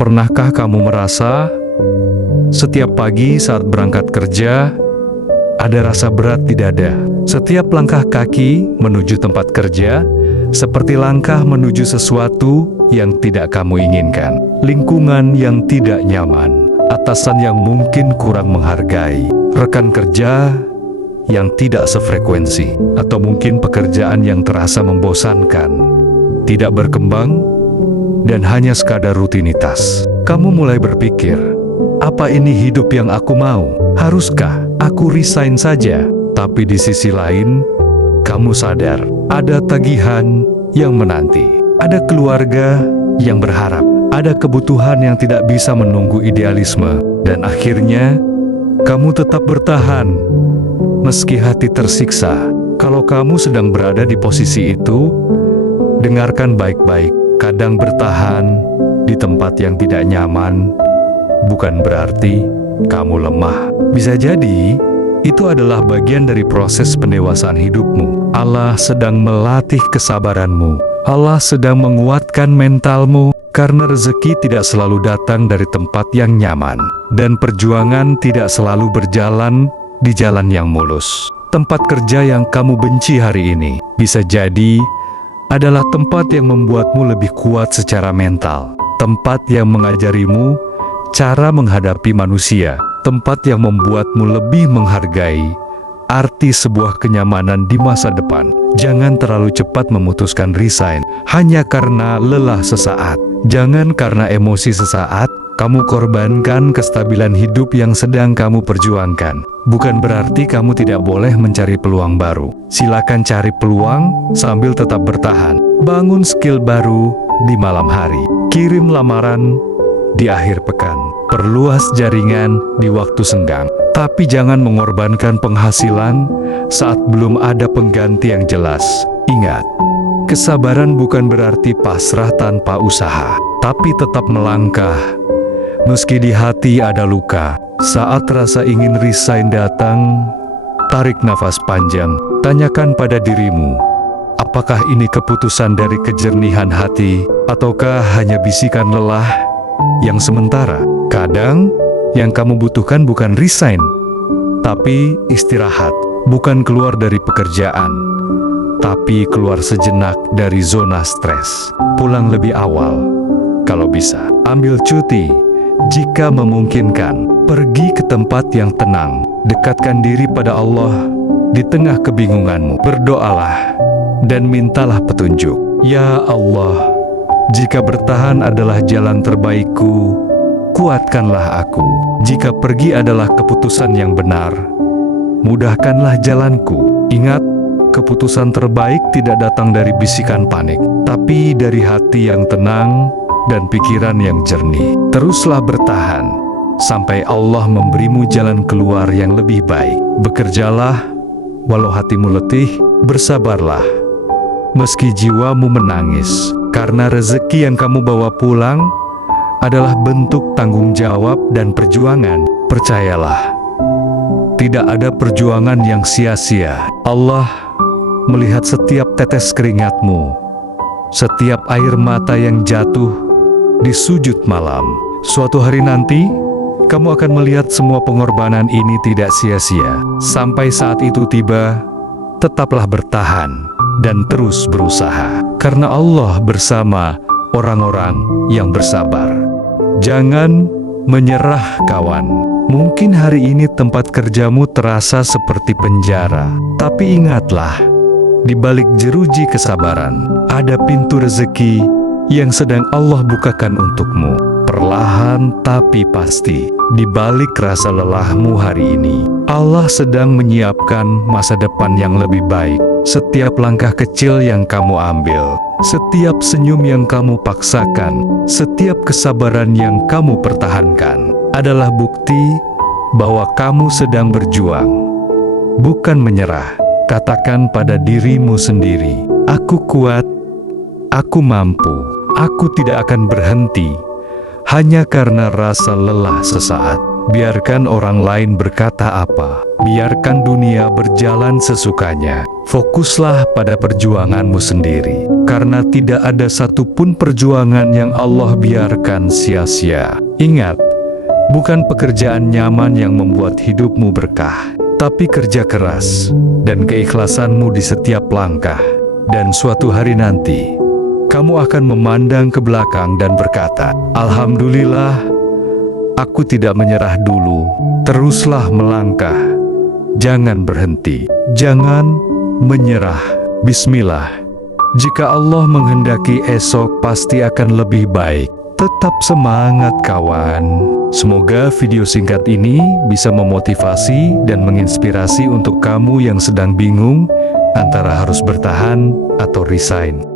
Pernahkah kamu merasa setiap pagi saat berangkat kerja, ada rasa berat di dada? Setiap langkah kaki menuju tempat kerja, seperti langkah menuju sesuatu yang tidak kamu inginkan. Lingkungan yang tidak nyaman, atasan yang mungkin kurang menghargai, rekan kerja yang tidak sefrekuensi, atau mungkin pekerjaan yang terasa membosankan, tidak berkembang, dan hanya sekadar rutinitas. Kamu mulai berpikir, apa ini hidup yang aku mau? Haruskah aku resign saja? Tapi di sisi lain, kamu sadar ada tagihan yang menanti, ada keluarga yang berharap, ada kebutuhan yang tidak bisa menunggu idealisme, dan akhirnya kamu tetap bertahan meski hati tersiksa. Kalau kamu sedang berada di posisi itu, dengarkan baik-baik. Kadang bertahan di tempat yang tidak nyaman bukan berarti kamu lemah. Bisa jadi itu adalah bagian dari proses pendewasaan hidupmu. Allah sedang melatih kesabaranmu. Allah sedang menguatkan mentalmu, karena rezeki tidak selalu datang dari tempat yang nyaman, dan perjuangan tidak selalu berjalan di jalan yang mulus. Tempat kerja yang kamu benci hari ini bisa jadi adalah tempat yang membuatmu lebih kuat secara mental. Tempat yang mengajarimu cara menghadapi manusia. Tempat yang membuatmu lebih menghargai arti sebuah kenyamanan di masa depan. Jangan terlalu cepat memutuskan resign hanya karena lelah sesaat. Jangan karena emosi sesaat kamu korbankan kestabilan hidup yang sedang kamu perjuangkan. Bukan berarti kamu tidak boleh mencari peluang baru. Silakan cari peluang sambil tetap bertahan. Bangun skill baru di malam hari. Kirim lamaran di akhir pekan. Perluas jaringan di waktu senggang. Tapi jangan mengorbankan penghasilan saat belum ada pengganti yang jelas. Ingat, kesabaran bukan berarti pasrah tanpa usaha, tapi tetap melangkah meski di hati ada luka. Saat rasa ingin resign datang, tarik nafas panjang. Tanyakan pada dirimu, apakah ini keputusan dari kejernihan hati, ataukah hanya bisikan lelah yang sementara? Kadang, yang kamu butuhkan bukan resign, tapi istirahat. Bukan keluar dari pekerjaan, tapi keluar sejenak dari zona stres. Pulang lebih awal, kalau bisa. Ambil cuti jika memungkinkan. Pergi ke tempat yang tenang. Dekatkan diri pada Allah di tengah kebingunganmu. Berdoalah dan mintalah petunjuk. Ya Allah, jika bertahan adalah jalan terbaikku, kuatkanlah aku. Jika pergi adalah keputusan yang benar, mudahkanlah jalanku. Ingat, keputusan terbaik tidak datang dari bisikan panik, tapi dari hati yang tenang dan pikiran yang jernih. Teruslah bertahan sampai Allah memberimu jalan keluar yang lebih baik. Bekerjalah walau hatimu letih, bersabarlah meski jiwamu menangis, karena rezeki yang kamu bawa pulang adalah bentuk tanggung jawab dan perjuangan. Percayalah, tidak ada perjuangan yang sia-sia. Allah melihat setiap tetes keringatmu, setiap air mata yang jatuh di sujud malam. Suatu hari nanti, kamu akan melihat semua pengorbanan ini tidak sia-sia. Sampai saat itu tiba, tetaplah bertahan dan terus berusaha, karena Allah bersama orang-orang yang bersabar. Jangan menyerah, kawan. Mungkin hari ini tempat kerjamu terasa seperti penjara, tapi ingatlah, di balik jeruji kesabaran, ada pintu rezeki yang sedang Allah bukakan untukmu. Perlahan tapi pasti, di balik rasa lelahmu hari ini, Allah sedang menyiapkan masa depan yang lebih baik. Setiap langkah kecil yang kamu ambil, setiap senyum yang kamu paksakan, setiap kesabaran yang kamu pertahankan, adalah bukti bahwa kamu sedang berjuang, bukan menyerah. Katakan pada dirimu sendiri, aku kuat, aku mampu, aku tidak akan berhenti hanya karena rasa lelah sesaat. Biarkan orang lain berkata apa. Biarkan dunia berjalan sesukanya. Fokuslah pada perjuanganmu sendiri. Karena tidak ada satupun perjuangan yang Allah biarkan sia-sia. Ingat, bukan pekerjaan nyaman yang membuat hidupmu berkah, tapi kerja keras dan keikhlasanmu di setiap langkah. Dan suatu hari nanti, kamu akan memandang ke belakang dan berkata, "Alhamdulillah, aku tidak menyerah dulu." Teruslah melangkah. Jangan berhenti. Jangan menyerah. Bismillah. Jika Allah menghendaki esok pasti akan lebih baik. Tetap semangat kawan. Semoga video singkat ini bisa memotivasi dan menginspirasi untuk kamu yang sedang bingung antara harus bertahan atau resign.